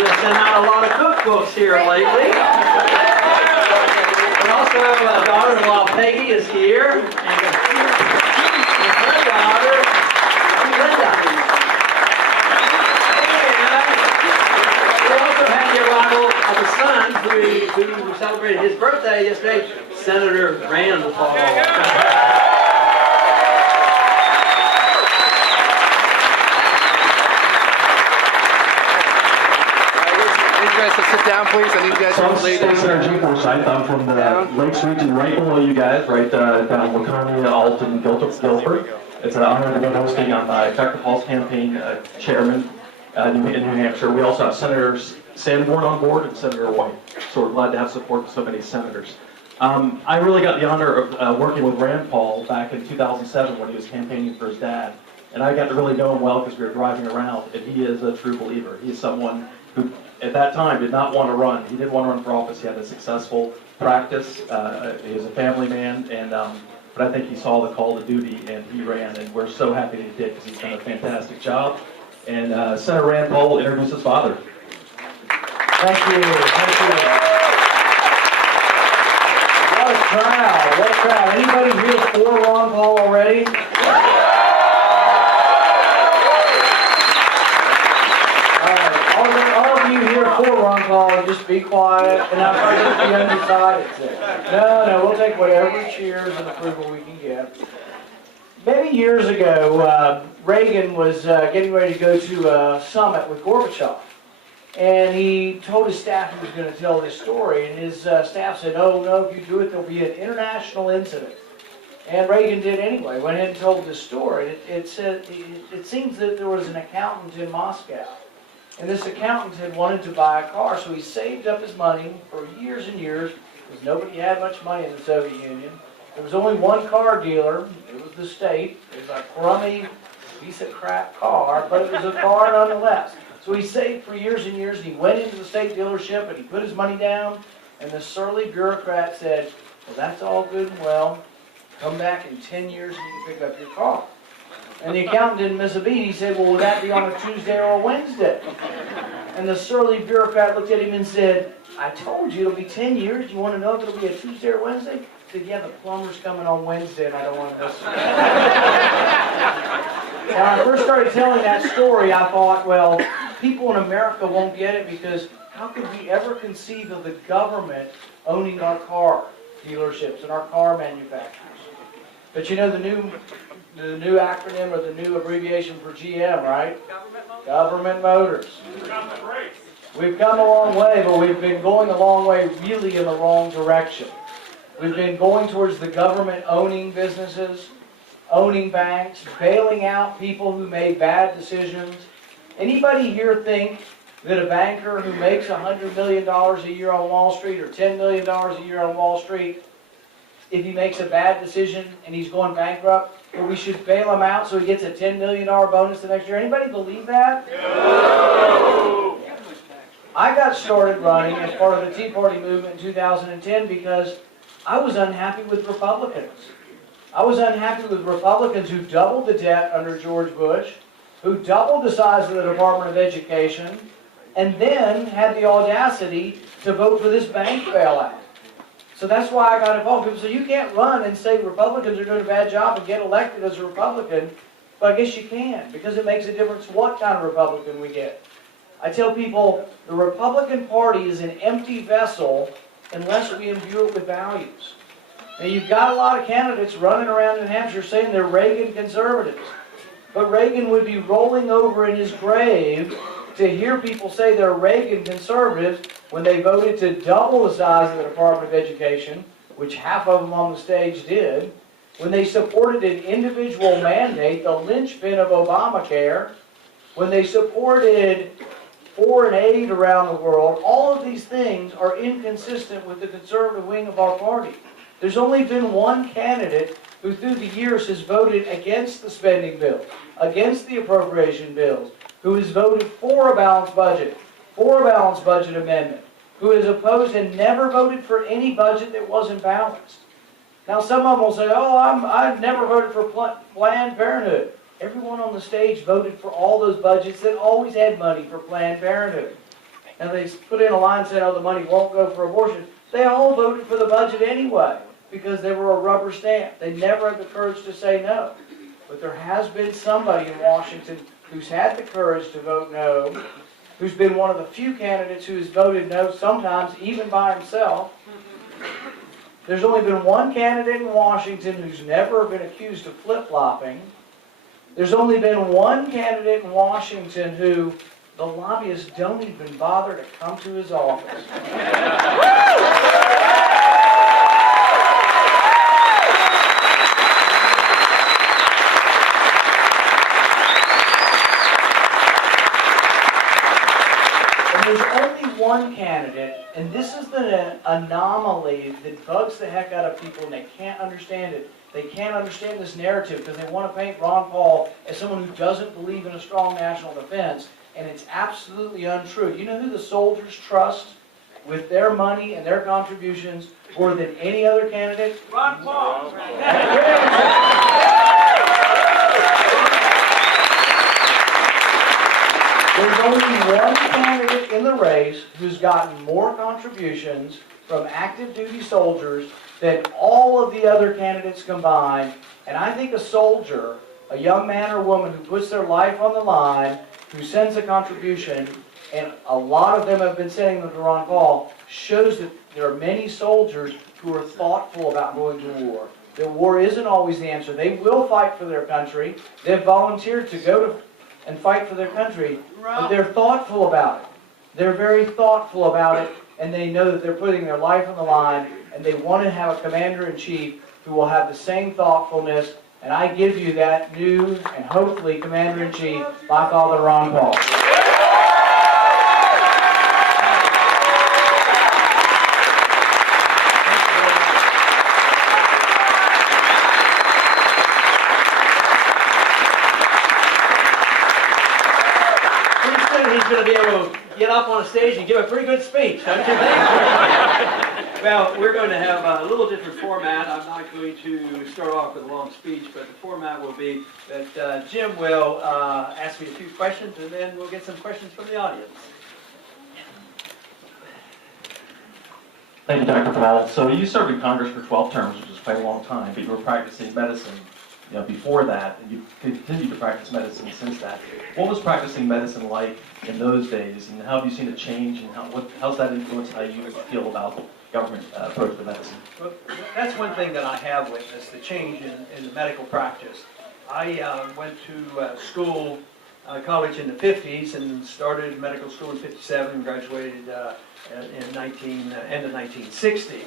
We have sent out a lot of cookbooks here lately. And also, daughter-in-law Peggy is here. And her daughter, Linda. And we also had the arrival of a son who celebrated his birthday yesterday, Senator Rand Paul. To sit down, please. I need you guys to lay down. I'm from the Lakes region right below you guys, right down Laconia, Alton, Guilford. It's an honor to be hosting. I'm Dr. Paul's campaign chairman in New Hampshire. We also have Senators Sanborn on board and Senator White, so we're glad to have support from so many senators. I really got the honor of working with Rand Paul back in 2007 when he was campaigning for his dad, and I got to really know him well because we were driving around, and he is a true believer. He is someone who at that time did not want to run. He didn't want to run for office. He had a successful practice. He was a family man, and but I think he saw the call to duty and he ran, and we're so happy that he did because he's done a fantastic job. And Senator Rand Paul will introduce his father. Thank you. Thank you. What a crowd. What a crowd. Anybody here for Ron Paul already? For Ron Paul, just be quiet, and I'll try to be undecided. No, we'll take whatever cheers and approval we can get. Many years ago, Reagan was getting ready to go to a summit with Gorbachev, and he told his staff he was going to tell this story, and his staff said, "Oh no, if you do it, there'll be an international incident." And Reagan did anyway. Went ahead and told this story. It seems that there was an accountant in Moscow. And this accountant had wanted to buy a car, so he saved up his money for years and years, because nobody had much money in the Soviet Union. There was only one car dealer. It was the state. It was a crummy piece of crap car, but it was a car nonetheless. So he saved for years and years, and he went into the state dealership, and he put his money down, and the surly bureaucrat said, "Well, that's all good and well. Come back in 10 years and you can pick up your car." And the accountant didn't miss a beat. He said, "Well, would that be on a Tuesday or a Wednesday?" And the surly bureaucrat looked at him and said, "I told you it'll be 10 years. You want to know if it'll be a Tuesday or Wednesday?" He said, "Yeah, the plumber's coming on Wednesday and I don't want to miss it." When I first started telling that story, I thought, well, people in America won't get it because how could we ever conceive of the government owning our car dealerships and our car manufacturers? But you know the new acronym or the new abbreviation for GM, right? Government Motors. We've come a long way, but we've been going a long way really in the wrong direction. We've been going towards the government owning businesses, owning banks, bailing out people who made bad decisions. Anybody here think that a banker who makes $100 million a year on Wall Street or $10 million a year on Wall Street, if he makes a bad decision and he's going bankrupt, that we should bail him out so he gets a $10 million bonus the next year? Anybody believe that? No. I got started running as part of the Tea Party movement in 2010 because I was unhappy with Republicans. I was unhappy with Republicans who doubled the debt under George Bush, who doubled the size of the Department of Education, and then had the audacity to vote for this bank bailout. So that's why I got involved. People say, you can't run and say Republicans are doing a bad job and get elected as a Republican. But I guess you can, because it makes a difference what kind of Republican we get. I tell people, the Republican Party is an empty vessel unless we imbue it with values. Now, you've got a lot of candidates running around in Hampshire saying they're Reagan conservatives. But Reagan would be rolling over in his grave to hear people say they're Reagan conservatives when they voted to double the size of the Department of Education, which half of them on the stage did, when they supported an individual mandate, the linchpin of Obamacare, when they supported foreign aid around the world. All of these things are inconsistent with the conservative wing of our party. There's only been one candidate who through the years has voted against the spending bill, against the appropriation bills, who has voted for a balanced budget amendment, who has opposed and never voted for any budget that wasn't balanced. Now some of them will say, oh, I've never voted for Planned Parenthood. Everyone on the stage voted for all those budgets that always had money for Planned Parenthood. and they put in a line saying, oh, the money won't go for abortion, they all voted for the budget anyway because they were a rubber stamp. They never had the courage to say no. But there has been somebody in Washington who's had the courage to vote no, who's been one of the few candidates who has voted no, sometimes even by himself. There's only been one candidate in Washington who's never been accused of flip-flopping. There's only been one candidate in Washington who the lobbyists don't even bother to come to his office. There's only one candidate, and this is the anomaly that bugs the heck out of people, and they can't understand it. They can't understand this narrative because they want to paint Ron Paul as someone who doesn't believe in a strong national defense, and it's absolutely untrue. You know who the soldiers trust with their money and their contributions more than any other candidate? Ron Paul! There's only one candidate in the race who's gotten more contributions from active duty soldiers than all of the other candidates combined. And I think a soldier, a young man or woman who puts their life on the line, who sends a contribution, and a lot of them have been sending them to Ron Paul, shows that there are many soldiers who are thoughtful about going to war. That war isn't always the answer. They will fight for their country. They've volunteered to go to and fight for their country, but they're thoughtful about it. They're very thoughtful about it, and they know that they're putting their life on the line, and they want to have a commander-in-chief who will have the same thoughtfulness, and I give you that new and hopefully commander-in-chief, my father, Ron Paul. He's going to be able to get up on a stage and give a pretty good speech, don't you think? Well, we're going to have a little different format. I'm not going to start off with a long speech, but the format will be that Jim will ask me a few questions, and then we'll get some questions from the audience. Thank you, Dr. Paul. So you served in Congress for 12 terms, which is quite a long time, but you were practicing medicine before that, and you continued to practice medicine since that. What was practicing medicine like in those days, and how have you seen it change, and how's that influenced how you feel about government approach to medicine? Well, that's one thing that I have witnessed, the change in the medical practice. I went to school, college in the 50s, and started medical school in 57 and graduated in end of 1960.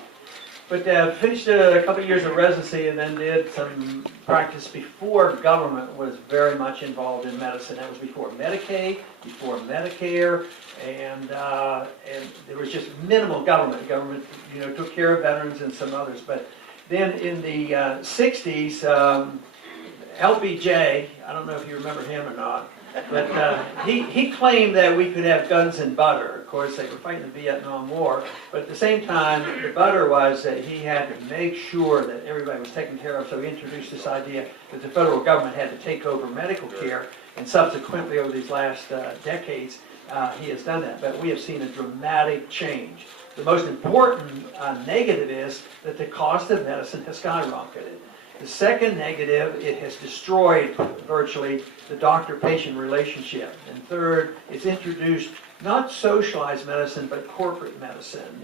But finished a couple of years of residency and then did some practice before government was very much involved in medicine. That was before Medicaid, before Medicare, and there was just minimal government. Government, took care of veterans and some others. But then in the 60s, LBJ, I don't know if you remember him or not, but he claimed that we could have guns and butter. Of course, they were fighting the Vietnam War, but at the same time, the butter was that he had to make sure that everybody was taken care of, so he introduced this idea that the federal government had to take over medical care, and subsequently over these last decades, he has done that. But we have seen a dramatic change. The most important negative is that the cost of medicine has skyrocketed. The second negative, it has destroyed virtually the doctor-patient relationship. And third, it's introduced not socialized medicine, but corporate medicine.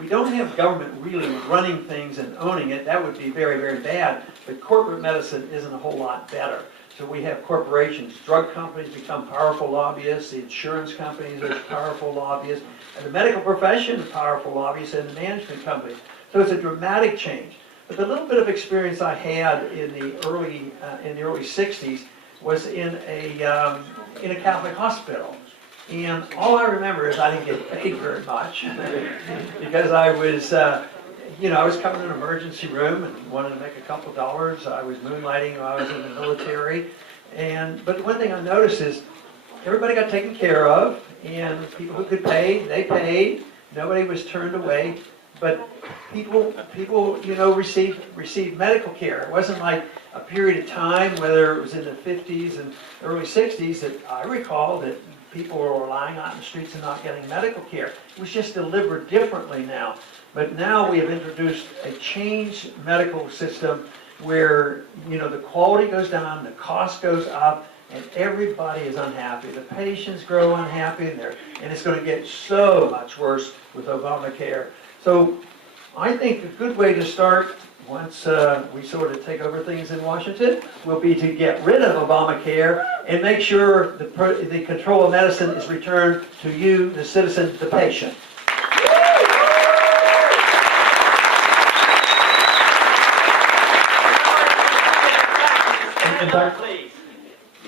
We don't have government really running things and owning it. That would be very, very bad. But corporate medicine isn't a whole lot better. So we have corporations. Drug companies become powerful lobbyists. The insurance companies are powerful lobbyists. And the medical profession is powerful lobbyists, and the management companies. So it's a dramatic change. But the little bit of experience I had in the early 60s was in a Catholic hospital, and all I remember is I didn't get paid very much because I was, I was coming in an emergency room and wanted to make a couple dollars. I was moonlighting while I was in the military, but one thing I noticed is everybody got taken care of, and people who could pay, they paid. Nobody was turned away. But people, received medical care. It wasn't like a period of time, whether it was in the 50s and early 60s, that I recall that people were relying on in the streets and not getting medical care. It was just delivered differently now. But now we have introduced a changed medical system where, you know, the quality goes down, the cost goes up, and everybody is unhappy. The patients grow unhappy, and it's going to get so much worse with Obamacare. So I think a good way to start, once we sort of take over things in Washington, will be to get rid of Obamacare and make sure the control of medicine is returned to you, the citizen, the patient. In fact, Please.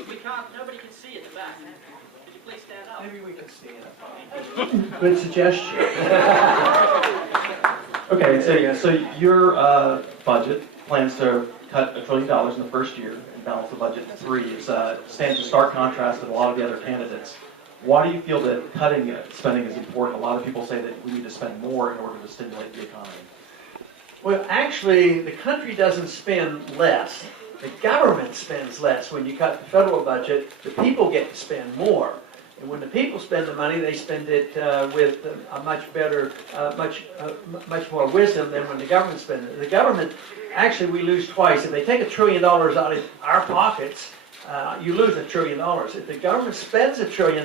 We can't, nobody can see at the back. Could you please stand up? Maybe we can stand up. Good suggestion. okay, so your budget plans to cut $1 trillion in the first year and balance the budget in 3. It stands in stark contrast to a lot of the other candidates. Why do you feel that cutting spending is important? A lot of people say that we need to spend more in order to stimulate the economy. Well, actually, the country doesn't spend less. The government spends less. When you cut the federal budget, the people get to spend more. And when the people spend the money, they spend it with a much better, much more wisdom than when the government spends it. The government, actually, we lose twice. If they take $1 trillion out of our pockets, you lose $1 trillion. If the government spends $1 trillion,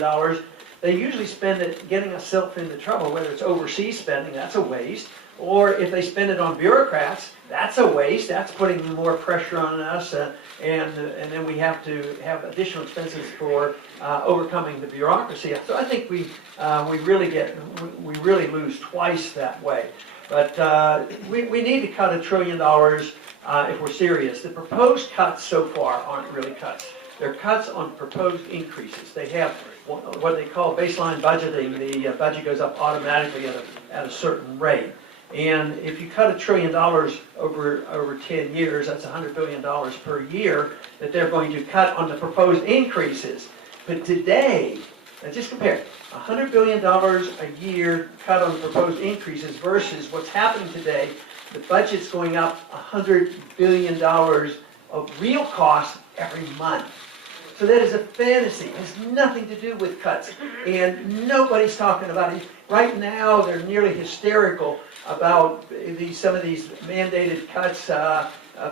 they usually spend it getting us into trouble, whether it's overseas spending, that's a waste, or if they spend it on bureaucrats, that's a waste. That's putting more pressure on us, and then we have to have additional expenses for overcoming the bureaucracy. So I think we really lose twice that way. But we need to cut $1 trillion if we're serious. The proposed cuts so far aren't really cuts. They're cuts on proposed increases. They have what they call baseline budgeting. The budget goes up automatically at a certain rate. And if you cut $1 trillion over 10 years, that's $100 billion per year that they're going to cut on the proposed increases. But today, let's just compare, $100 billion a year cut on the proposed increases versus what's happening today. The budget's going up $100 billion of real costs every month. So that is a fantasy. It has nothing to do with cuts. And nobody's talking about it. Right now, they're nearly hysterical about some of these mandated cuts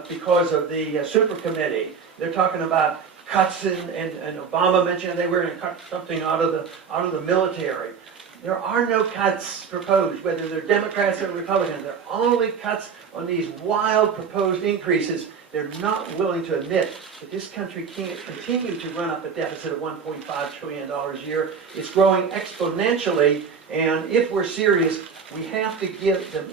because of the super committee. They're talking about cuts, and Obama mentioned they were going to cut something out of the military. There are no cuts proposed, whether they're Democrats or Republicans. They're only cuts on these wild proposed increases. They're not willing to admit that this country can't continue to run up a deficit of $1.5 trillion a year. It's growing exponentially, and if we're serious, we have to get the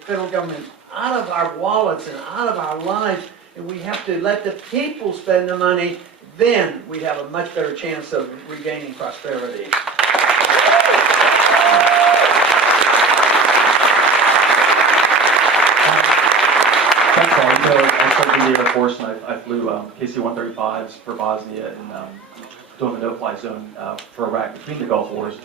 federal government out of our wallets and out of our lives, and we have to let the people spend the money. Then we have a much better chance of regaining prosperity. Thanks, Paul. I served in the Air Force, and I flew KC-135s for Bosnia and doing the no-fly zone for Iraq between the Gulf Wars.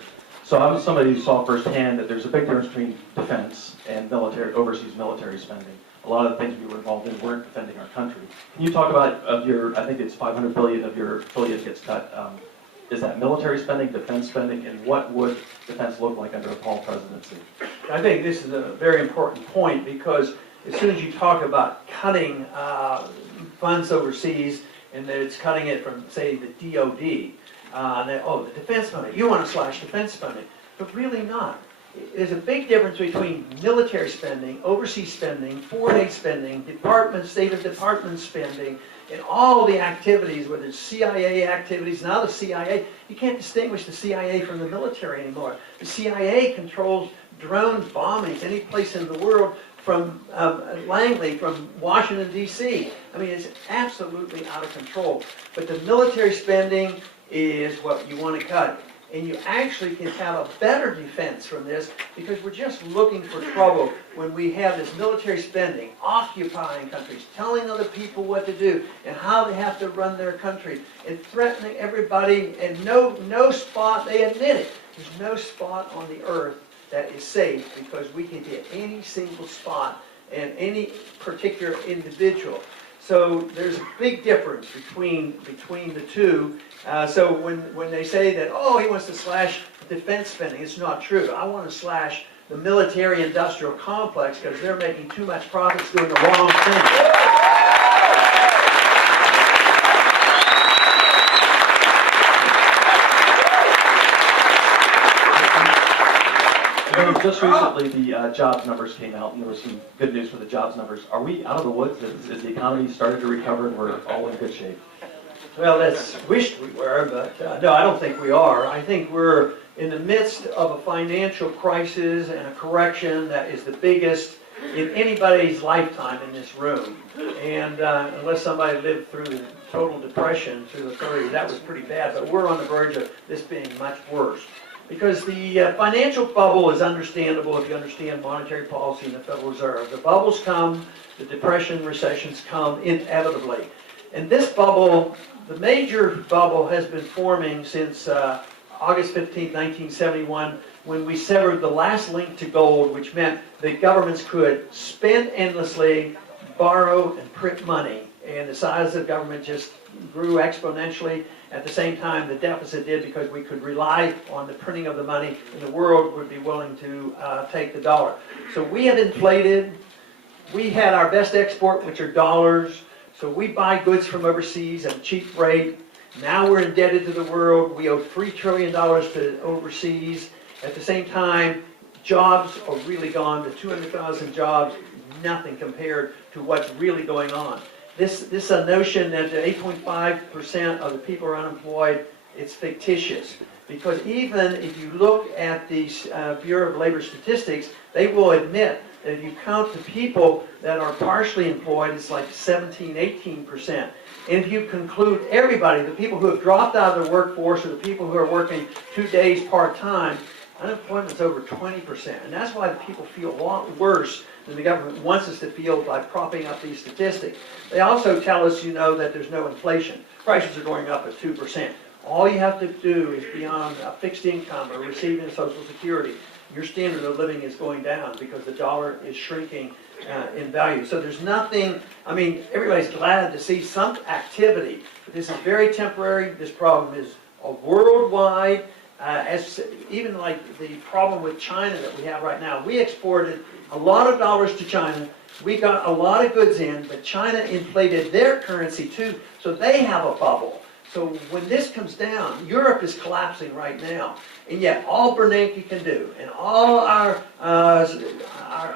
So I was somebody who saw firsthand that there's a big difference between defense and overseas military spending. A lot of the things we were involved in weren't defending our country. Can you talk about I think it's $500 billion of your affiliate gets cut. Is that military spending, defense spending, and what would defense look like under a Paul presidency? I think this is a very important point, because as soon as you talk about cutting funds overseas, and that it's cutting it from, say, the DOD, the defense funding, you want to slash defense funding, but really not. There's a big difference between military spending, overseas spending, foreign aid spending, State of Department spending, and all the activities, whether it's CIA activities. Now the CIA, you can't distinguish the CIA from the military anymore. The CIA controls drone bombings any place in the world, from Langley, from Washington, D.C. I mean, it's absolutely out of control. But the military spending is what you want to cut. And you actually can have a better defense from this, because we're just looking for trouble when we have this military spending, occupying countries, telling other people what to do and how they have to run their country, and threatening everybody, and no spot, they admit it, there's no spot on the earth that is safe, because we can get any single spot and any particular individual. So there's a big difference between the two. So when they say that, oh, he wants to slash defense spending, it's not true. I want to slash the military-industrial complex because they're making too much profits doing the wrong thing. Just recently, the jobs numbers came out, and there was some good news for the jobs numbers. Are we out of the woods? Is the economy starting to recover, and we're all in good shape? Well, that's wished we were, but no, I don't think we are. I think we're in the midst of a financial crisis and a correction that is the biggest in anybody's lifetime in this room. And unless somebody lived through total depression through the 30s, that was pretty bad. But we're on the verge of this being much worse. Because the financial bubble is understandable if you understand monetary policy and the Federal Reserve. The bubbles come, the depression, recessions come inevitably. And this bubble, the major bubble, has been forming since August 15, 1971, when we severed the last link to gold, which meant that governments could spend endlessly, borrow, and print money. And the size of government just grew exponentially. At the same time, the deficit did because we could rely on the printing of the money, and the world would be willing to take the dollar. So we have inflated. We had our best export, which are dollars. So we buy goods from overseas at a cheap rate. Now we're indebted to the world. We owe $3 trillion to overseas. At the same time, jobs are really gone. The 200,000 jobs, nothing compared to what's really going on. This notion that 8.5% of the people are unemployed, it's fictitious. Because even if you look at the Bureau of Labor Statistics, they will admit that if you count the people that are partially employed, it's like 17, 18%. And if you conclude everybody, the people who have dropped out of the workforce or the people who are working 2 days part-time, unemployment's over 20%. And that's why the people feel a lot worse than the government wants us to feel by propping up these statistics. They also tell us, that there's no inflation. Prices are going up at 2%. All you have to do is be on a fixed income or receiving Social Security. Your standard of living is going down because the dollar is shrinking in value. So there's nothing, everybody's glad to see some activity. But this is very temporary. This problem is worldwide. Even like the problem with China that we have right now. We exported a lot of dollars to China. We got a lot of goods in, but China inflated their currency too, so they have a bubble. So when this comes down, Europe is collapsing right now. And yet all Bernanke can do, and all our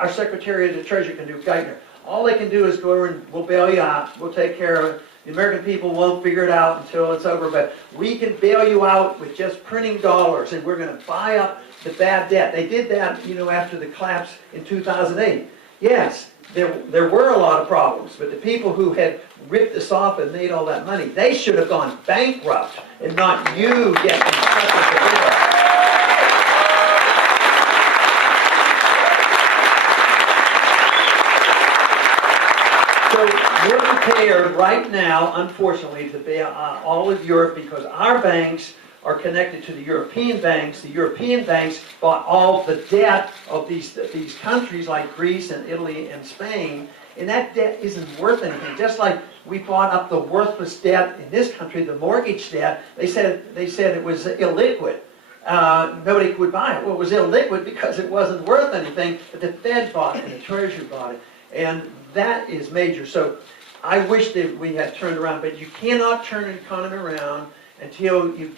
Secretary of the Treasury can do, Geithner, all they can do is go over and we'll bail you out, we'll take care of it. The American people won't figure it out until it's over, but we can bail you out with just printing dollars, and we're going to buy up the bad debt. They did that, after the collapse in 2008. Yes, there were a lot of problems, but the people who had ripped us off and made all that money, they should have gone bankrupt, and not you getting stuck with the bill. So we're prepared right now, unfortunately, to bail out all of Europe because our banks are connected to the European banks. The European banks bought all the debt of these countries like Greece and Italy and Spain, and that debt isn't worth anything. Just like we bought up the worthless debt in this country, the mortgage debt, they said it was illiquid. Nobody would buy it. Well, it was illiquid because it wasn't worth anything, but the Fed bought it and the Treasury bought it. And that is major. So I wish that we had turned around, but you cannot turn an economy around until you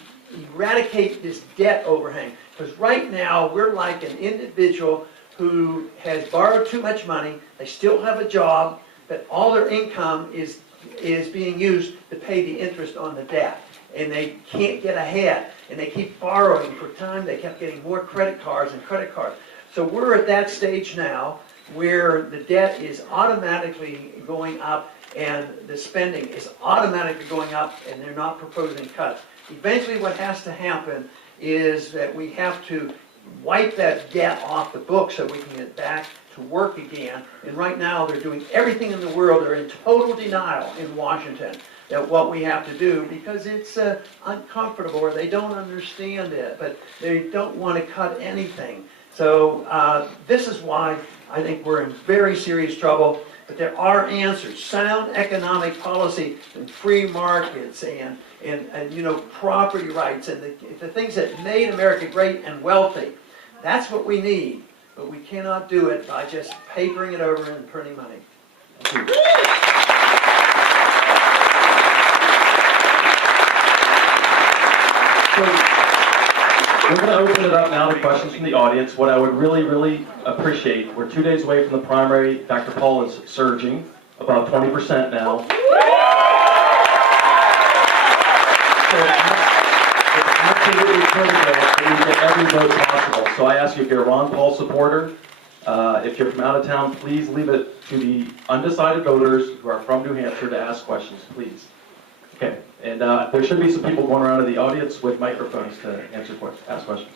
eradicate this debt overhang. Because right now, we're like an individual who has borrowed too much money, they still have a job, but all their income is being used to pay the interest on the debt. And they can't get ahead. And they keep borrowing for time. They kept getting more credit cards and credit cards. So we're at that stage now where the debt is automatically going up and the spending is automatically going up, and they're not proposing cuts. Eventually what has to happen is that we have to wipe that debt off the books so we can get back to work again. And right now they're doing everything in the world. They're in total denial in Washington that what we have to do because it's uncomfortable or they don't understand it, but they don't want to cut anything. So this is why I think we're in very serious trouble. But there are answers. Sound economic policy and free markets and property rights and the things that made America great and wealthy. That's what we need. But we cannot do it by just papering it over and printing money. Thank you. We're going to open it up now to questions from the audience. What I would really, really appreciate, we're 2 days away from the primary. Dr. Paul is surging, about 20% now. So it's absolutely critical that we get every vote possible. So I ask you, if you're a Ron Paul supporter, if you're from out of town, please leave it to the undecided voters who are from New Hampshire to ask questions, please. Okay, and there should be some people going around in the audience with microphones to ask questions.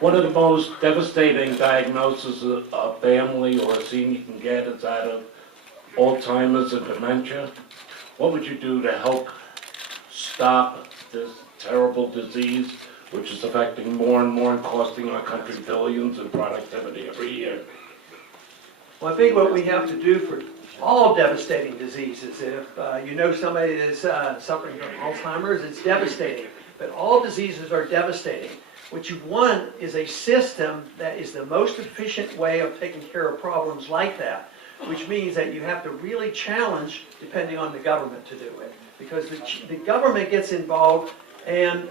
One of the most devastating diagnoses a family or a senior can get is that of Alzheimer's and dementia. What would you do to help stop this terrible disease, which is affecting more and more and costing our country billions in productivity every year? Well, I think what we have to do for all devastating diseases, if you know somebody is suffering from Alzheimer's, it's devastating. But all diseases are devastating. What you want is a system that is the most efficient way of taking care of problems like that, which means that you have to really challenge, depending on the government, to do it. Because the government gets involved, and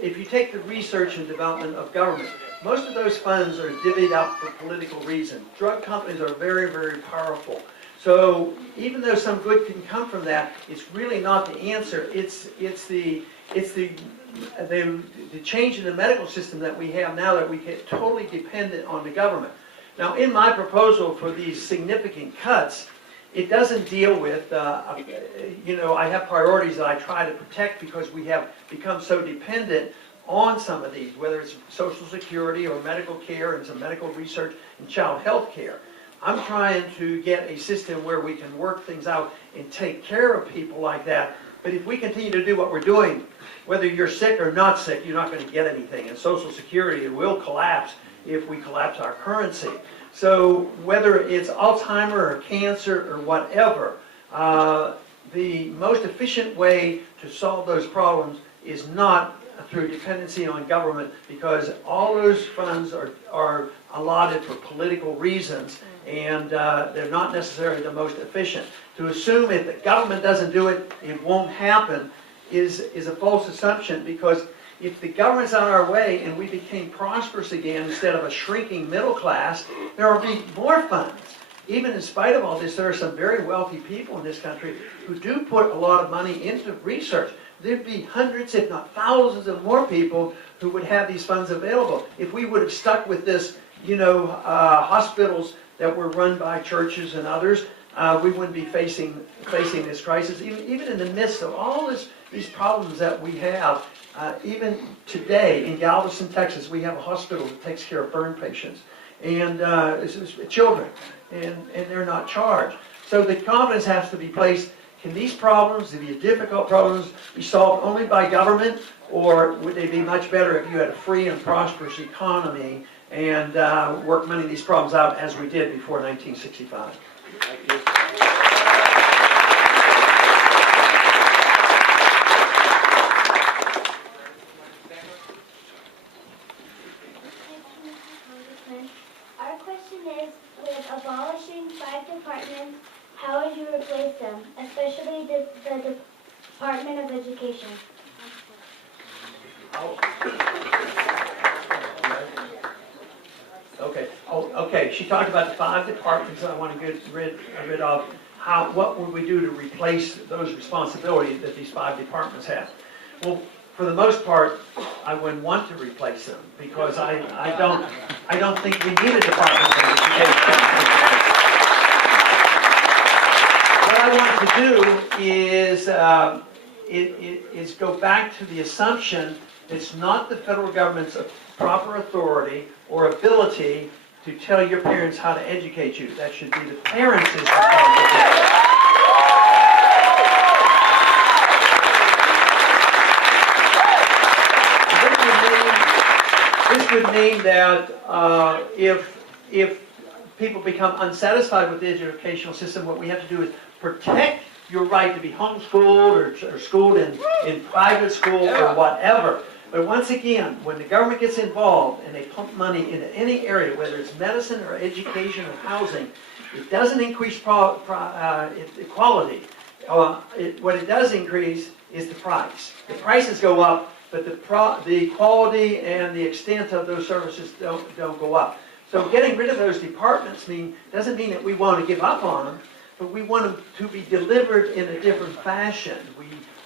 if you take the research and development of government, most of those funds are divvied up for political reasons. Drug companies are very, very powerful. So even though some good can come from that, it's really not the answer. It's the change in the medical system that we have now, that we get totally dependent on the government. Now, in my proposal for these significant cuts, it doesn't deal with, I have priorities that I try to protect because we have become so dependent on some of these, whether it's Social Security or medical care and some medical research and child health care. I'm trying to get a system where we can work things out and take care of people like that. But if we continue to do what we're doing, whether you're sick or not sick, you're not going to get anything. And Social Security will collapse if we collapse our currency. So whether it's Alzheimer or cancer or whatever, the most efficient way to solve those problems is not through dependency on government, because all those funds are allotted for political reasons, and they're not necessarily the most efficient. To assume if the government doesn't do it, it won't happen is a false assumption, because if the government's on our way and we became prosperous again instead of a shrinking middle class, there will be more funds. Even in spite of all this, there are some very wealthy people in this country who do put a lot of money into research. There'd be hundreds, if not thousands of more people who would have these funds available. If we would have stuck with this, hospitals that were run by churches and others, we wouldn't be facing this crisis. Even in the midst of all these problems that we have, even today in Galveston, Texas, we have a hospital that takes care of burn patients and children, and they're not charged. So the confidence has to be placed. Can these problems, these difficult problems, be solved only by government, or would they be much better if you had a free and prosperous economy and work many of these problems out as we did before 1965? Thank you. Our question is, with abolishing 5 departments, how would you replace them, especially the Department of Education? Okay. She talked about the 5 departments that I want to get rid of. What would we do to replace those responsibilities that these 5 departments have? Well, for the most part, I wouldn't want to replace them, because I don't think we need a Department of Education. What I want to do is go back to the assumption it's not the federal government's proper authority or ability to tell your parents how to educate you. That should be the parents' responsibility. would mean that if people become unsatisfied with the educational system, what we have to do is protect your right to be homeschooled or schooled in private school or whatever. But once again, when the government gets involved and they pump money into any area, whether it's medicine or education or housing, it doesn't increase equality. What it does increase is the price. The prices go up, but the quality and the extent of those services don't go up. So getting rid of those departments doesn't mean that we want to give up on them, but we want them to be delivered in a different fashion.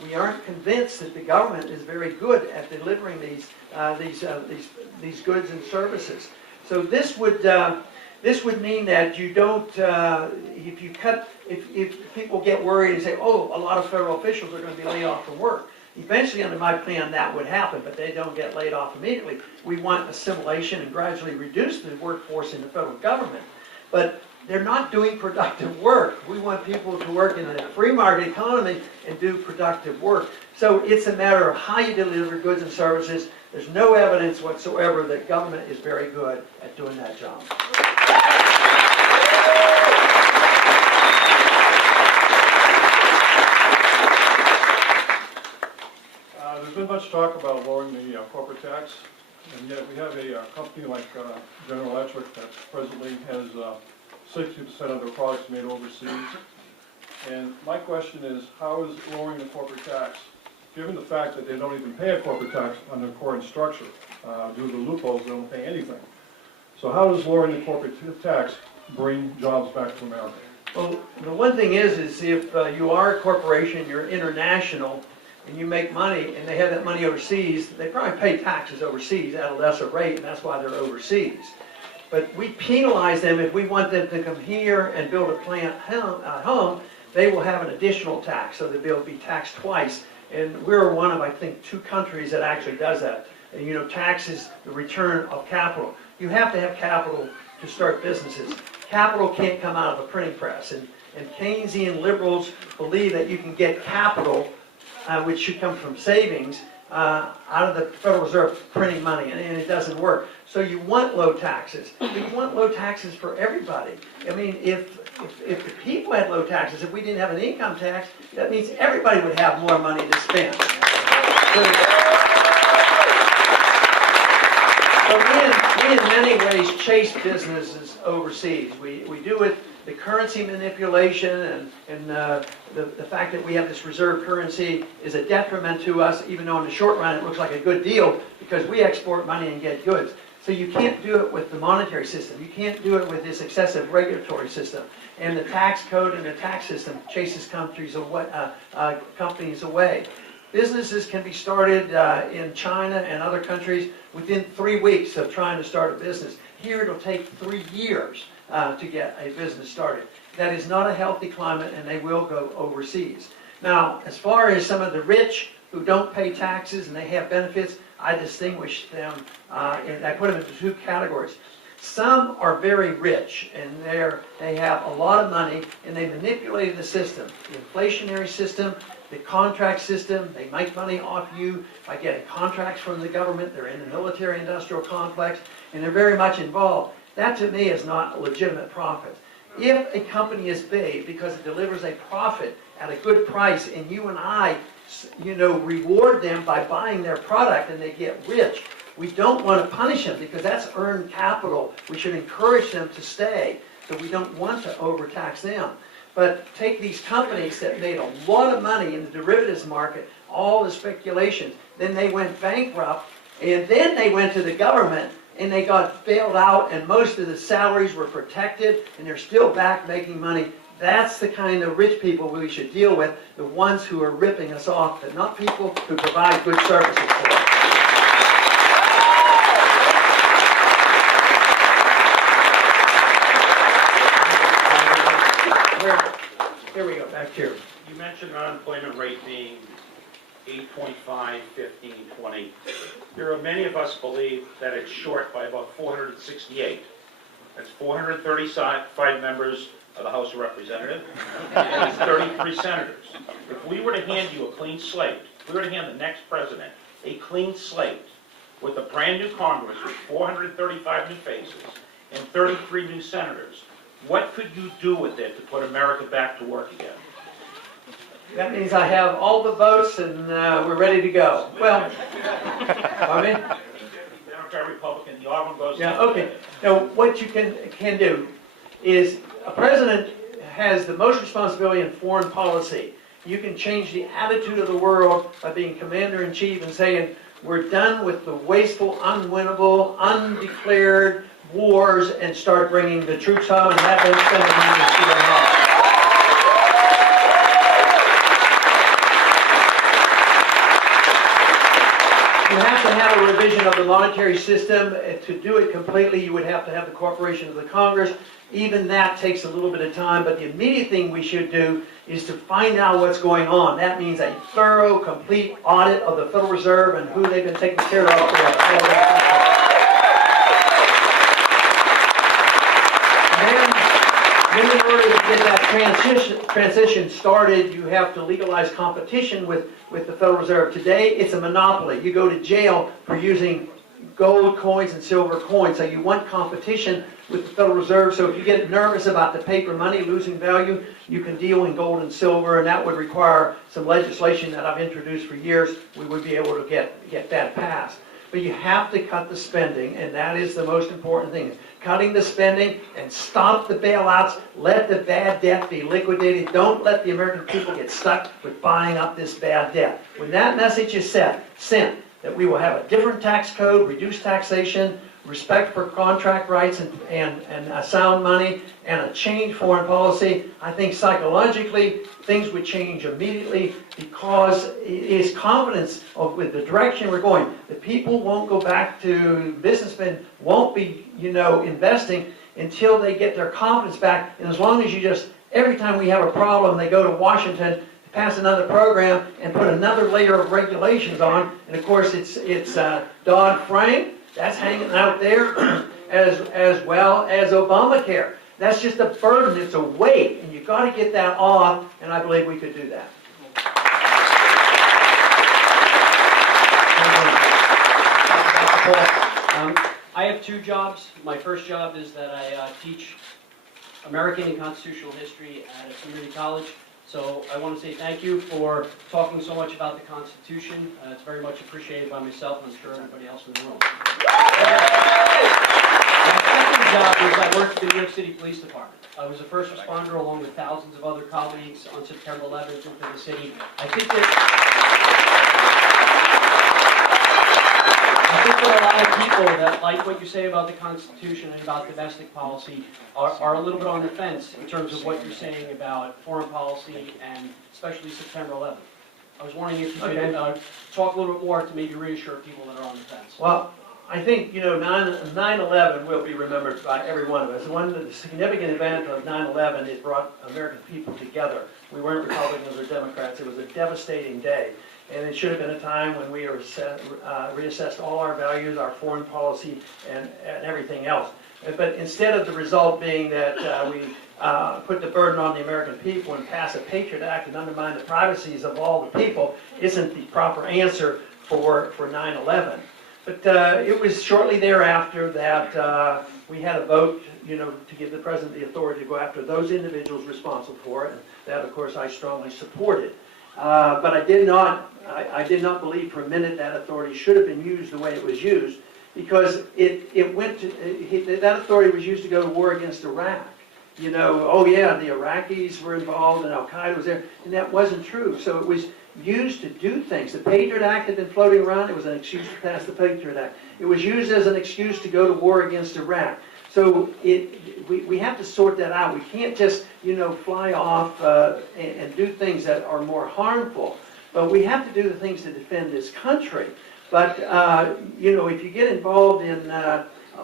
We aren't convinced that the government is very good at delivering these goods and services. So this would mean that you don't, if people get worried and say, oh, a lot of federal officials are going to be laid off from work. Eventually, under my plan, that would happen, but they don't get laid off immediately. We want assimilation and gradually reduce the workforce in the federal government. But they're not doing productive work. We want people to work in a free market economy and do productive work. So it's a matter of how you deliver goods and services. There's no evidence whatsoever that government is very good at doing that job. There's been much talk about lowering the corporate tax, and yet we have a company like General Electric that presently has 60% of their products made overseas. And my question is, how is lowering the corporate tax, given the fact that they don't even pay a corporate tax on their current structure, due to the loopholes, they don't pay anything. So how does lowering the corporate tax bring jobs back to America? Well, the one thing is if you are a corporation, you're international, and you make money, and they have that money overseas, they probably pay taxes overseas at a lesser rate, and that's why they're overseas. But we penalize them if we want them to come here and build a plant at home, they will have an additional tax, so they'll be taxed twice. And we're one of, I think, 2 countries that actually does that. And, you know, tax is the return of capital. You have to have capital to start businesses. Capital can't come out of a printing press. And Keynesian liberals believe that you can get capital, which should come from savings, out of the Federal Reserve printing money, and it doesn't work. So you want low taxes. But you want low taxes for everybody. I mean, if the people had low taxes, if we didn't have an income tax, that means everybody would have more money to spend. So we in many ways chase businesses overseas. We do it, the currency manipulation and the fact that we have this reserve currency is a detriment to us, even though in the short run it looks like a good deal because we export money and get goods. So you can't do it with the monetary system. You can't do it with this excessive regulatory system. And the tax code and the tax system chases companies away. Businesses can be started in China and other countries within 3 weeks of trying to start a business. Here it'll take 3 years to get a business started. That is not a healthy climate, and they will go overseas. Now, as far as some of the rich who don't pay taxes and they have benefits, I distinguish them, and I put them into 2 categories. Some are very rich, and they have a lot of money, and they manipulated the system, the inflationary system, the contract system. They make money off you by getting contracts from the government. They're in the military-industrial complex, and they're very much involved. That, to me, is not a legitimate profit. If a company is big because it delivers a profit at a good price, and you and I, reward them by buying their product and they get rich, we don't want to punish them because that's earned capital. We should encourage them to stay, so we don't want to overtax them. But take these companies that made a lot of money in the derivatives market, all the speculations, then they went bankrupt, and then they went to the government and they got bailed out, and most of the salaries were protected, and they're still back making money. That's the kind of rich people we should deal with, the ones who are ripping us off, but not people who provide good services for us. Here we go, back here. You mentioned unemployment rate being 8.5, 15, 20. There are many of us believe that it's short by about 468. That's 435 members of the House of Representatives and 33 senators. If we were to hand you a clean slate, if we were to hand the next president a clean slate, with a brand-new Congress with 435 new faces and 33 new senators, what could you do with it to put America back to work again? That means I have all the votes and we're ready to go. Well, pardon me? Democrat, Republican, the argument goes. Yeah, okay. Now, what you can do is a president has the most responsibility in foreign policy. You can change the attitude of the world by being commander-in-chief and saying, we're done with the wasteful, unwinnable, undeclared wars and start bringing the troops home and have them spend the money to their home. You have to have a revision of the monetary system. To do it completely, you would have to have the corporation of the Congress. Even that takes a little bit of time, but the immediate thing we should do is to find out what's going on. That means a thorough, complete audit of the Federal Reserve and who they've been taking care of for Then in order to get that transition started, you have to legalize competition with the Federal Reserve. Today, it's a monopoly. You go to jail for using gold coins and silver coins. So you want competition with the Federal Reserve. So if you get nervous about the paper money losing value, you can deal in gold and silver, and that would require some legislation that I've introduced for years. We would be able to get that passed. But you have to cut the spending, and that is the most important thing. Cutting the spending and stop the bailouts. Let the bad debt be liquidated. Don't let the American people get stuck with buying up this bad debt. When that message is sent, that we will have a different tax code, reduced taxation, respect for contract rights and sound money, and a change foreign policy, I think psychologically things would change immediately because it is confidence with the direction we're going. The people won't go back to, businessmen won't be, investing until they get their confidence back. And as long as you just, every time we have a problem, they go to Washington, pass another program and put another layer of regulations on. And of course it's Dodd-Frank, that's hanging out there, as well as Obamacare. That's just a burden, it's a weight, and you've got to get that off, and I believe we could do that. I have two jobs. My first job is that I teach American and constitutional history at a community college. So I want to say thank you for talking so much about the Constitution. It's very much appreciated by myself and I'm sure everybody else in the room. My second job is I worked at the New York City Police Department. I was a first responder along with thousands of other colleagues on September 11th into the city. I think that a lot of people that like what you say about the Constitution and about domestic policy are a little bit on the fence in terms of what you're saying about foreign policy and especially September 11th. I was wondering if you could talk a little bit more to maybe reassure people that are on the fence. Well, I think, 9/11 will be remembered by every one of us. One of the significant events of 9/11, it brought American people together. We weren't Republicans or Democrats. It was a devastating day. And it should have been a time when we reassessed all our values, our foreign policy, and everything else. But instead of the result being that we put the burden on the American people and pass a Patriot Act and undermine the privacies of all the people, isn't the proper answer for 9/11. But it was shortly thereafter that we had a vote, to give the President the authority to go after those individuals responsible for it. And that, of course, I strongly supported. But I did not believe for a minute that authority should have been used the way it was used, because that authority was used to go to war against Iraq. The Iraqis were involved and Al-Qaeda was there, and that wasn't true. So it was used to do things. The Patriot Act had been floating around. It was an excuse to pass the Patriot Act. It was used as an excuse to go to war against Iraq. So we have to sort that out. We can't just, fly off and do things that are more harmful. But we have to do the things to defend this country. But, if you get involved in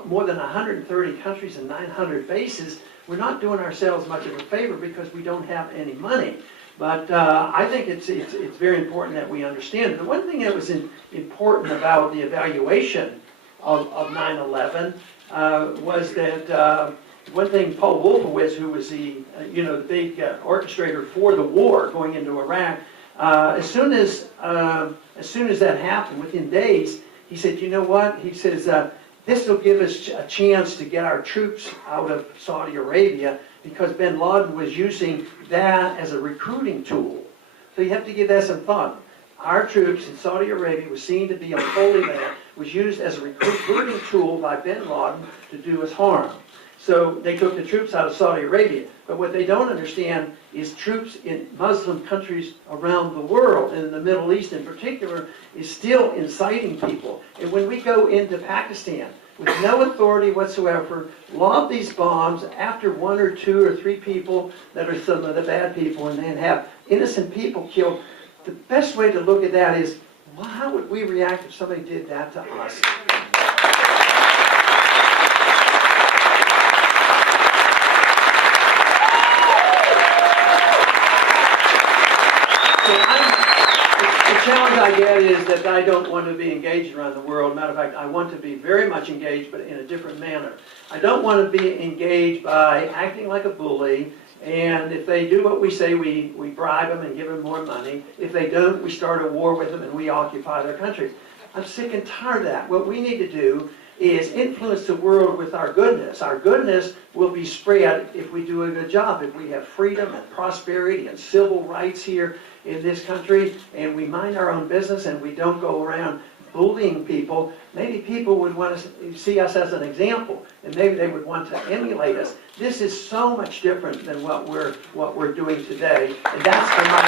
more than 130 countries and 900 bases, we're not doing ourselves much of a favor because we don't have any money. But I think it's very important that we understand it. The one thing that was important about the evaluation of 9/11 was that one thing Paul Wolfowitz, who was the big orchestrator for the war going into Iraq, as soon as that happened, within days, he said, you know what? He says, this will give us a chance to get our troops out of Saudi Arabia because bin Laden was using that as a recruiting tool. So you have to give that some thought. Our troops in Saudi Arabia were seen to be on holy land, was used as a recruiting tool by bin Laden to do us harm. So they took the troops out of Saudi Arabia. But what they don't understand is troops in Muslim countries around the world, and in the Middle East in particular, is still inciting people. And when we go into Pakistan with no authority whatsoever, lob these bombs after 1 or 2 or 3 people that are some of the bad people, and then have innocent people killed, the best way to look at that is, well, how would we react if somebody did that to us? The challenge I get is that I don't want to be engaged around the world. Matter of fact, I want to be very much engaged, but in a different manner. I don't want to be engaged by acting like a bully, and if they do what we say, we bribe them and give them more money. If they don't, we start a war with them and we occupy their country. I'm sick and tired of that. What we need to do is influence the world with our goodness. Our goodness will be spread if we do a good job, if we have freedom and prosperity and civil rights here in this country, and we mind our own business and we don't go around bullying people. Maybe people would want to see us as an example, and maybe they would want to emulate us. This is so much different than what we're doing today, and that's the my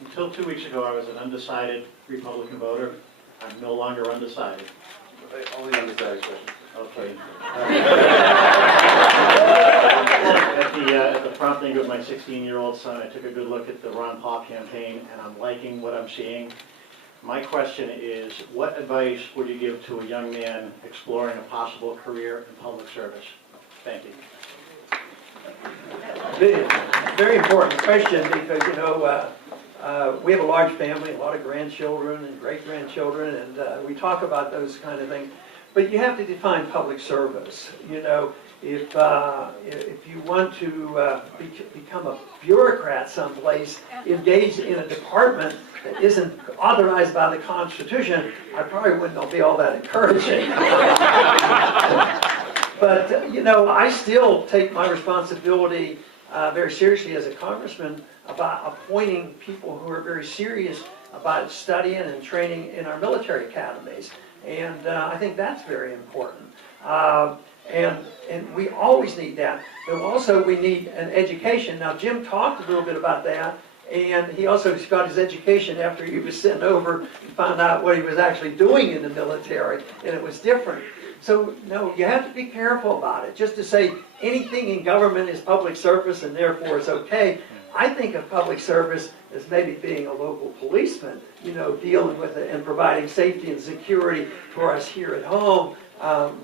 Until 2 weeks ago, I was an undecided Republican voter. I'm no longer undecided. Only undecided question. Okay. At the prompting of my 16-year-old son, I took a good look at the Ron Paul campaign, and I'm liking what I'm seeing. My question is, what advice would you give to a young man exploring a possible career in public service? Thank you. Very important question because, you know, we have a large family, a lot of grandchildren and great-grandchildren, and we talk about those kind of things. But you have to define public service. You know, if you want to become a bureaucrat someplace, engaged in a department that isn't authorized by the Constitution, I probably wouldn't be all that encouraging. But, you know, I still take my responsibility very seriously as a congressman about appointing people who are very serious about studying and training in our military academies. And I think that's very important. And we always need that. But also we need an education. Now, Jim talked a little bit about that. And he also got his education after he was sent over and found out what he was actually doing in the military. And it was different. So, no, you have to be careful about it. Just to say anything in government is public service and therefore it's okay. I think of public service as maybe being a local policeman, you know, dealing with it and providing safety and security for us here at home,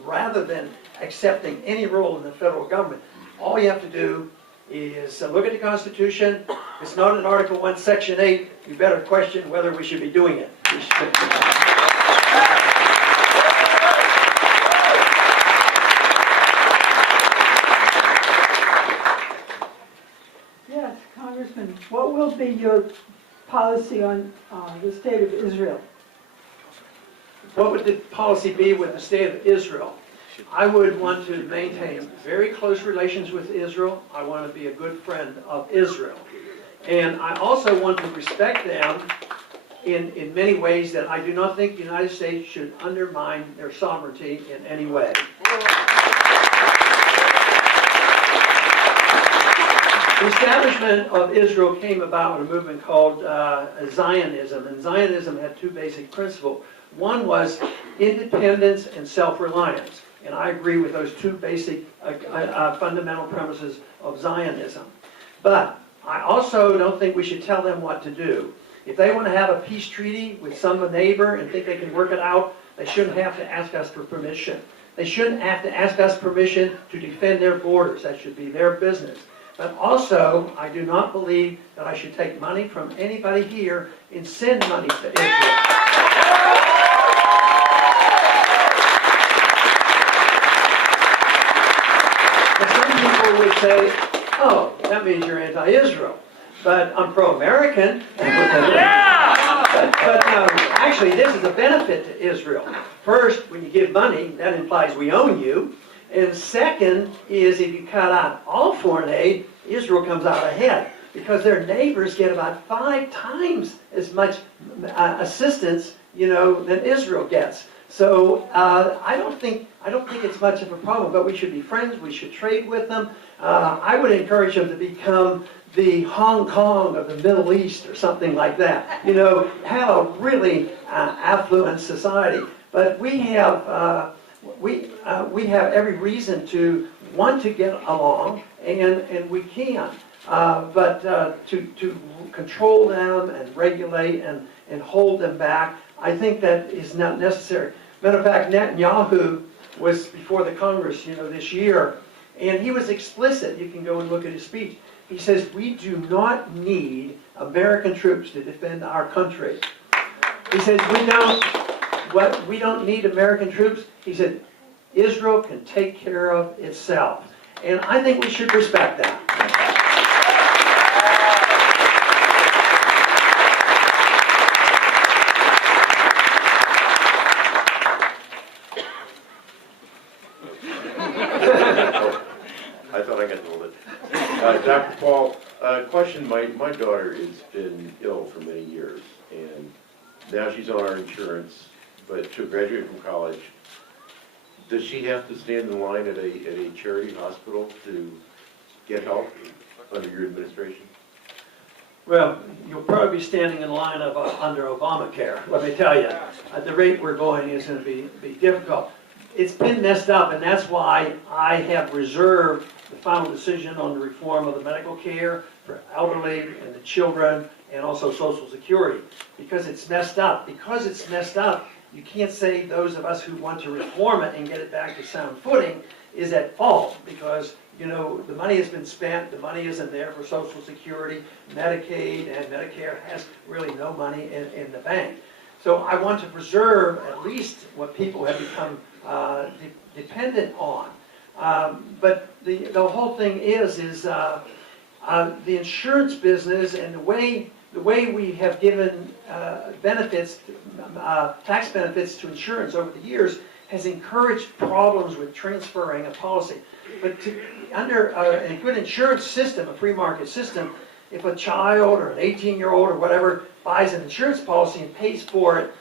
rather than accepting any role in the federal government. All you have to do is look at the Constitution. It's not in Article 1, Section 8. You better question whether we should be doing it. Yes, Congressman, what will be your policy on the state of Israel? What would the policy be with the state of Israel? I would want to maintain very close relations with Israel. I want to be a good friend of Israel. And I also want to respect them in many ways that I do not think the United States should undermine their sovereignty in any way. The establishment of Israel came about with a movement called Zionism, and Zionism had two basic principles. One was independence and self-reliance, and I agree with those two basic fundamental premises of Zionism. But I also don't think we should tell them what to do. If they want to have a peace treaty with some neighbor and think they can work it out, they shouldn't have to ask us for permission. They shouldn't have to ask us permission to defend their borders. That should be their business. But also, I do not believe that I should take money from anybody here and send money to Israel. say, oh, that means you're anti-Israel. But I'm pro-American. Actually, this is a benefit to Israel. First, when you give money, that implies we own you. And second is if you cut out all foreign aid, Israel comes out ahead because their neighbors get about 5 times as much assistance, than Israel gets. So I don't think it's much of a problem. But we should be friends. We should trade with them. I would encourage them to become the Hong Kong of the Middle East or something like that. Have a really affluent society. But we have every reason to want to get along, and we can. But to control them and regulate and hold them back, I think that is not necessary. Matter of fact, Netanyahu was before the Congress, this year, and he was explicit. You can go and look at his speech. He says, we do not need American troops to defend our country. He says, we don't need American troops. He said, Israel can take care of itself. And I think we should respect that. I thought I got to hold it. Dr. Paul, question, my daughter has been ill for many years, and now she's on our insurance, but to graduate from college, does she have to stand in line at a charity hospital to get help under your administration? Well, you'll probably be standing in line under Obamacare, let me tell you. At the rate we're going, it's going to be difficult. It's been messed up, and that's why I have reserved the final decision on the reform of the medical care for elderly and the children and also Social Security, because it's messed up. Because it's messed up, you can't say those of us who want to reform it and get it back to sound footing is at fault, because the money has been spent, the money isn't there for Social Security, Medicaid, and Medicare has really no money in the bank. So I want to preserve at least what people have become dependent on. But the whole thing is the insurance business and the way we have given benefits, tax benefits to insurance over the years has encouraged problems with transferring a policy. But under a good insurance system, a free market system, if a child or an 18-year-old or whatever buys an insurance policy and pays for it,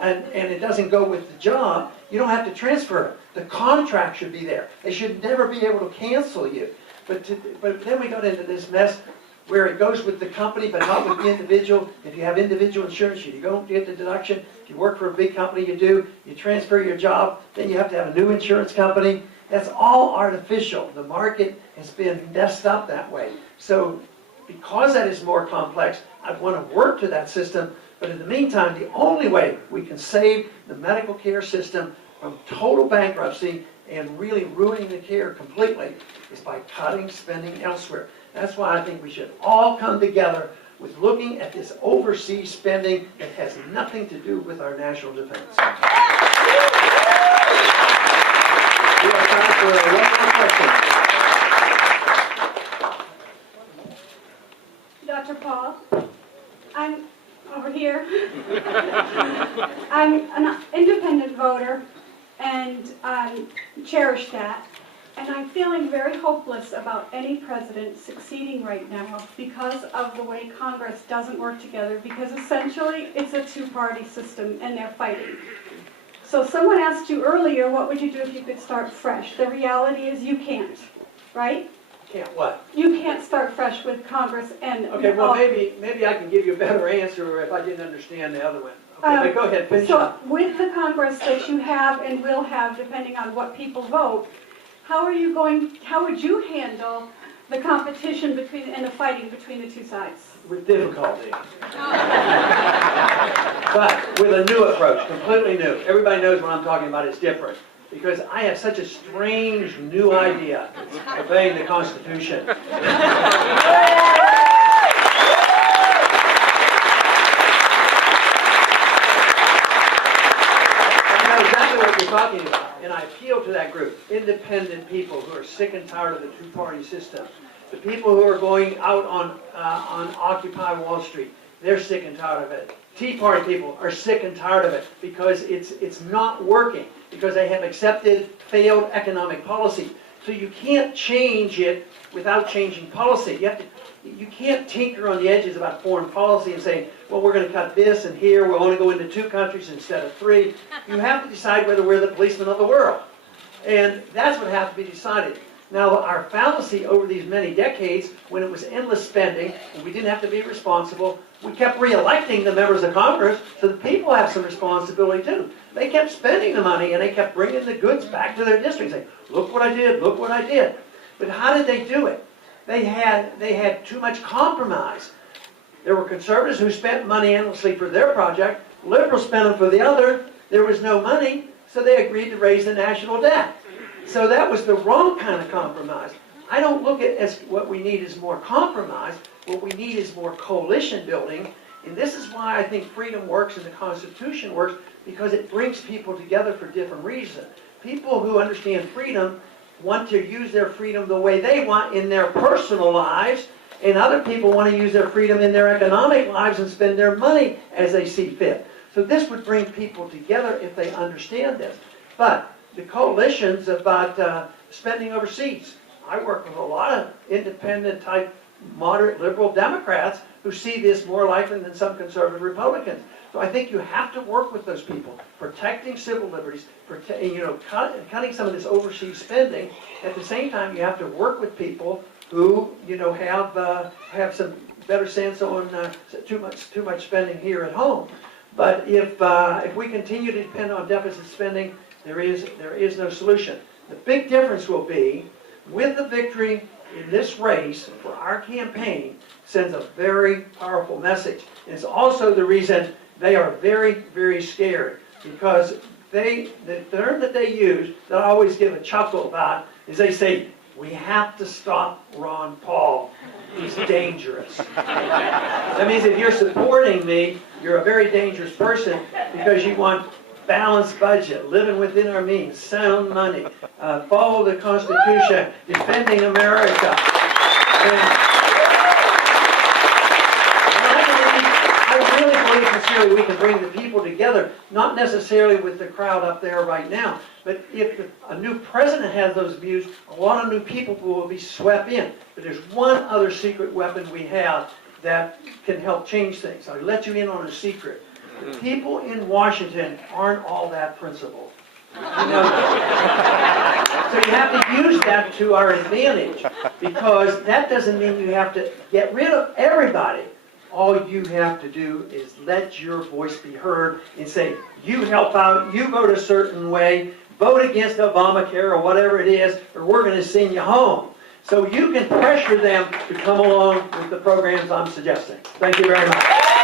and it doesn't go with the job, you don't have to transfer it. The contract should be there. They should never be able to cancel you. But then we got into this mess where it goes with the company but not with the individual. If you have individual insurance, you don't get the deduction. If you work for a big company, you do. You transfer your job, then you have to have a new insurance company. That's all artificial. The market has been messed up that way. So because that is more complex, I want to work to that system. But in the meantime, the only way we can save the medical care system from total bankruptcy and really ruining the care completely is by cutting spending elsewhere. That's why I think we should all come together with looking at this overseas spending that has nothing to do with our national defense. We have time for one more question. Dr. Paul, I'm over here. I'm an independent voter and cherish that. And I'm feeling very hopeless about any president succeeding right now because of the way Congress doesn't work together, because essentially it's a two-party system and they're fighting. So someone asked you earlier, what would you do if you could start fresh? The reality is you can't, right? Can't what? You can't start fresh with Congress and... Okay, well maybe I can give you a better answer if I didn't understand the other one. Okay, but go ahead, finish up. So with the Congress that you have and will have, depending on what people vote, how would you handle the competition and the fighting between the two sides? With difficulty. But with a new approach, completely new. Everybody knows what I'm talking about is different. Because I have such a strange new idea, obeying the Constitution. I know exactly what you're talking about. and I appeal to that group, independent people who are sick and tired of the two-party system, the people who are going out on Occupy Wall Street, they're sick and tired of it. Tea Party people are sick and tired of it because it's not working, because they have accepted failed economic policy. So you can't change it without changing policy. You can't tinker on the edges about foreign policy and say, well, we're going to cut this and here, we'll only go into 2 countries instead of 3. You have to decide whether we're the policemen of the world. And that's what has to be decided. Now, our fallacy over these many decades, when it was endless spending, and we didn't have to be responsible, we kept re-electing the members of Congress, so the people have some responsibility too. They kept spending the money, and they kept bringing the goods back to their districts, saying, look what I did, look what I did. But how did they do it? They had too much compromise. There were conservatives who spent money endlessly for their project, liberals spent them for the other, there was no money, so they agreed to raise the national debt. So that was the wrong kind of compromise. I don't look at it as what we need is more compromise. What we need is more coalition building. And this is why I think freedom works and the Constitution works, because it brings people together for different reasons. People who understand freedom want to use their freedom the way they want in their personal lives, and other people want to use their freedom in their economic lives and spend their money as they see fit. So this would bring people together if they understand this. But the coalitions about spending overseas. I work with a lot of independent type, moderate liberal Democrats who see this more likely than some conservative Republicans. So I think you have to work with those people, protecting civil liberties, cutting some of this overseas spending. At the same time, you have to work with people who have some better sense on too much spending here at home. But if we continue to depend on deficit spending, there is no solution. The big difference will be, with the victory in this race for our campaign, sends a very powerful message. And it's also the reason they are very, very scared, because the term that they use, that I always give a chuckle about, is they say, we have to stop Ron Paul. He's dangerous. That means if you're supporting me, you're a very dangerous person, because you want balanced budget, living within our means, sound money, follow the Constitution, defending America. I really believe sincerely we can bring the people together, not necessarily with the crowd up there right now, but if a new president has those views, a lot of new people will be swept in. But there's one other secret weapon we have that can help change things. I'll let you in on a secret. The people in Washington aren't all that principled. You know that. So you have to use that to our advantage, because that doesn't mean you have to get rid of everybody. All you have to do is let your voice be heard and say, you help out, you vote a certain way, vote against Obamacare or whatever it is, or we're going to send you home. So you can pressure them to come along with the programs I'm suggesting. Thank you very much.